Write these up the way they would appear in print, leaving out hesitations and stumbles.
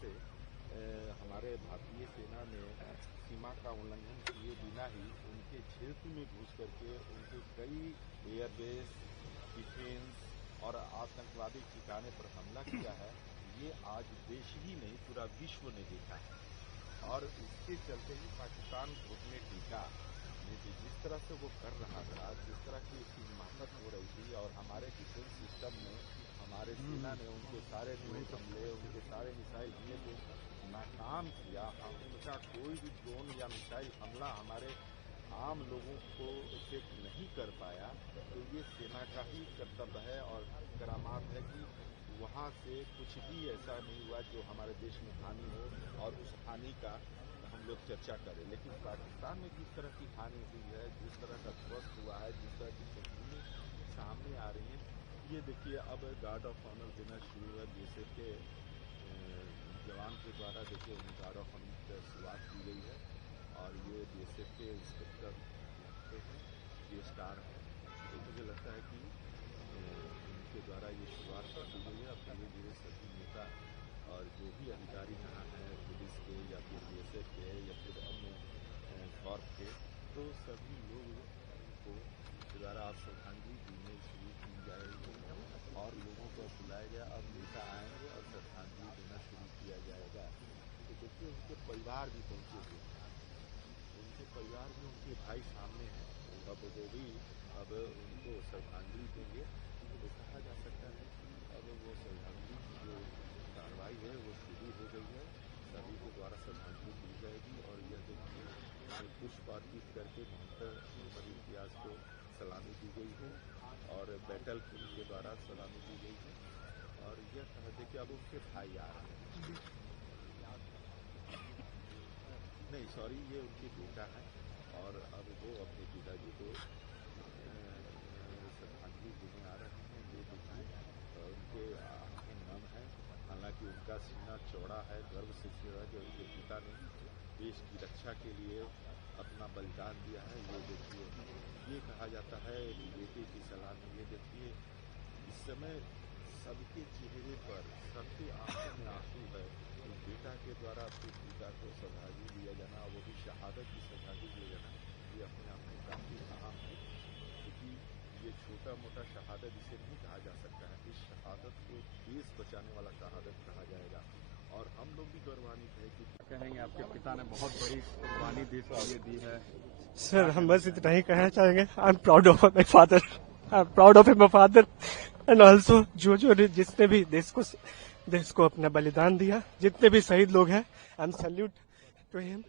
से हमारे भारतीय सेना ने सीमा का उल्लंघन किए बिना ही उनके क्षेत्र में घुस करके उनके कई एयरबेस, डिफेंस और आतंकवादी ठिकाने पर हमला किया है। ये आज देश ही नहीं पूरा विश्व ने देखा है और इसके चलते ही पाकिस्तान घुटने टीका जिस तरह से वो कर रहा था, जिस तरह की उसकी हिमाकत हो रही थी और हमारे डिफेंस सिस्टम में हमारे सेना ने उनके सारे ड्रोन हमले, उनके सारे मिसाइल हमले को नाकाम किया। उनका कोई भी ड्रोन या मिसाइल हमला हमारे आम लोगों को इफेक्ट नहीं कर पाया। तो ये सेना का ही कर्तव्य है और करामात है कि वहाँ से कुछ भी ऐसा नहीं हुआ जो हमारे देश में हानि हो और उस हानि का हम लोग चर्चा करें। लेकिन पाकिस्तान में जिस तरह की हानि हुई है, जिस तरह का ध्वस्त हुआ है, जिस तरह की तस्वीरें सामने आ रही हैं, ये देखिए अब गार्ड ऑफ ऑनर देना शुरू है बीएसएफ के जवान के द्वारा। देखिए उन्हें गार्ड ऑफ ऑनर की शुरुआत की गई है और ये बीएसएफ के इंस्पेक्टर लगते हैं, ये स्टार है। तो मुझे लगता है कि उनके द्वारा ये शुरुआत की गई है। अब धीरे धीरे सभी नेता और जो भी अधिकारी यहाँ हैं, पुलिस के या फिर बीएसएफ के या फिर अन्य कॉर्प के, तो सभी लोग को द्वारा अब श्रद्धांजलि देने शुरू की जाएगी और लोगों को बुलाया गया। अब नेता आएंगे और श्रद्धांजलि देना शुरू किया जाएगा। तो देखिए उनके परिवार भी पहुँचे हुए हैं, उनके परिवार में उनके भाई सामने हैं, अब वो भी अब उनको श्रद्धांजलि देंगे। तो कहा जा सकता है कि अब वो श्रद्धांजलि की जो कार्रवाई है वो शुरू हो गई है। सभी के द्वारा श्रद्धांजलि दी जाएगी और यह देखिए पुष्प अर्पित करके 72 अमर इतिहास को सलामी दी गई है और बैटल फील्ड के द्वारा सलामी दी गई है। और यह कहते कि अब उनके भाई आ रहे हैं, नहीं सॉरी, ये उनके बेटा है और अब वो अपने पिताजी को श्रद्धांजलि देने आ रहे हैं। ये देखिए उनके आंखें नम है, हालांकि उनका सीना चौड़ा है, गर्व से चौड़ा कि उनके पिता ने देश की रक्षा के लिए अपना बलिदान दिया है। ये देखिए ये कहा जाता है बेटे की सलामी। ये देखिए इस समय सबके चेहरे पर, सबके आंखों में आंसू है। तो बेटा के द्वारा अपने पिता को श्रद्धांजलि दिया जाना, वो भी शहादत की श्रद्धांजलि दिया जाना, ये अपने आप में काफ़ी अहम है। क्योंकि ये छोटा मोटा शहादत इसे नहीं कहा जा सकता है, इस शहादत को देश बचाने वाला शहादत कहा जाएगा। और हम लोग भी गौरवान्वित है कि कहेंगे आपके पिता ने बहुत बड़ी कुर्बानी देश के लिए दी है। सर हम बस इतना ही कहना चाहेंगे, I am proud of my father, I am proud of my father and also जो जिसने भी देश को अपना बलिदान दिया, जितने भी शहीद लोग हैं, I am salute to him.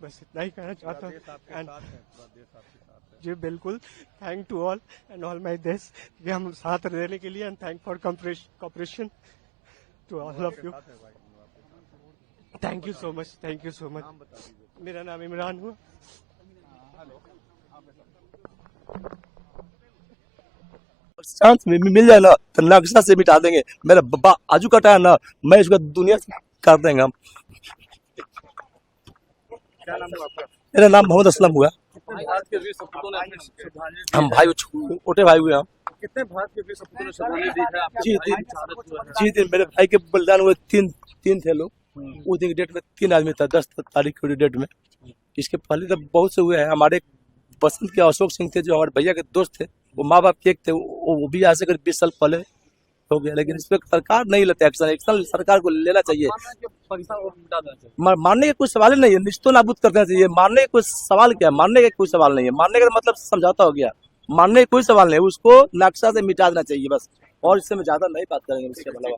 बस इतना ही कहना चाहता हूँ। जी बिल्कुल, thank to all and all my देश कि हम साथ रहने के लिए, and thank for cooperation to all of you. Thank you so much, thank you so much. मेरा नाम इमरान हुआ। चांस में मिल जाए ना तो नक्शा से मिटा देंगे। मेरा बब्बा आजू का टाइम ना, मैं इसको दुनिया से कर देंगे हम। क्या नाम है आपका? मेरा नाम मोहम्मद असलम हुआ। कितने भारत के वीर सपूतों ने अपनी श्रद्धांजलि दी हम है? भाई छोटे भाई हुए हम। कितने भारत के वीर सपूतों ने श्रद्धांजलि दी है? आपके जी भाई की शहादत हुआ है। जी दिन मेरे भाई के बलिदान हुए तीन थे लोग। उस दिन की डेट में 3 आदमी था, 10 तारीख की डेट में। इसके पहले तो बहुत से हुए हैं। हमारे बसंत के अशोक सिंह थे जो हमारे भैया के दोस्त थे, वो माँ बाप के एक थे, वो भी आज से करीब 20 साल पहले हो गया। लेकिन इस पर सरकार नहीं लेते एक्शन। एक्शन सरकार को लेना चाहिए। मारने का कोई सवाल ही नहीं है, निश्चित नाबूद कर देना चाहिए। मारने का कोई सवाल क्या है? मारने का कोई सवाल नहीं है। मारने का मतलब समझौता हो गया, मारने का कोई सवाल नहीं, उसको नक्शा से मिटा देना चाहिए बस। और इससे मैं ज्यादा नहीं बात करेंगे इसके अलावा।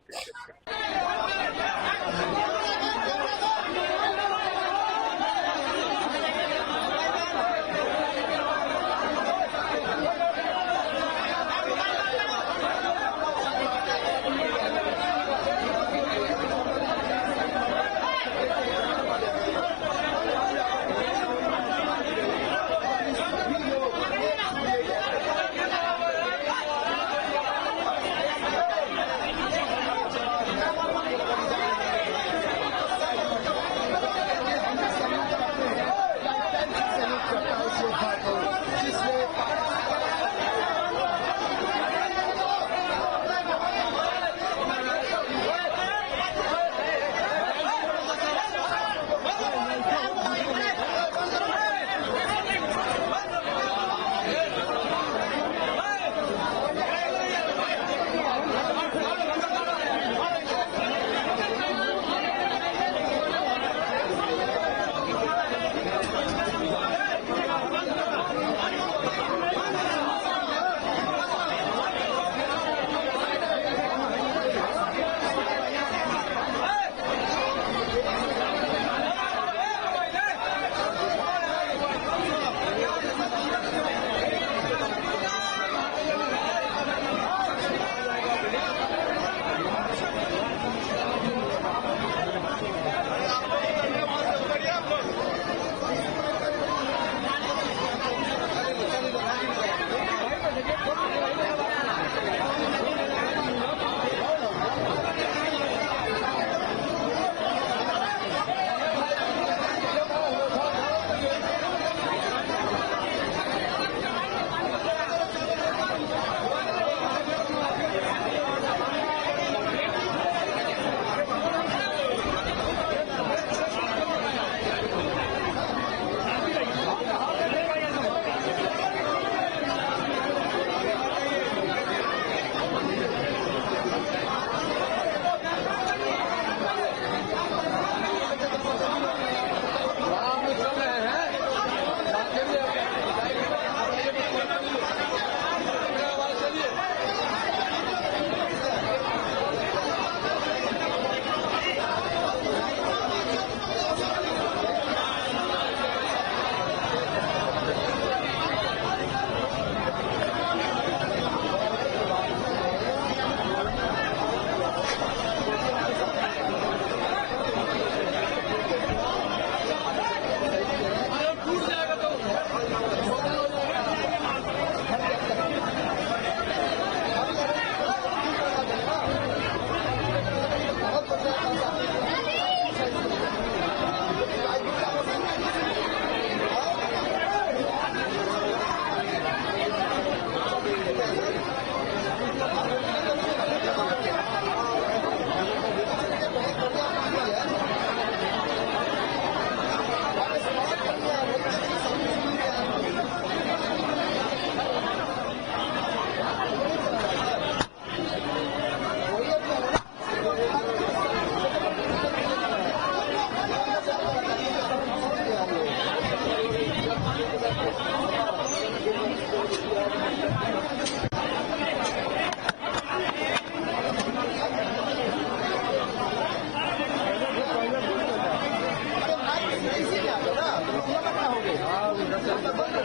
हो गए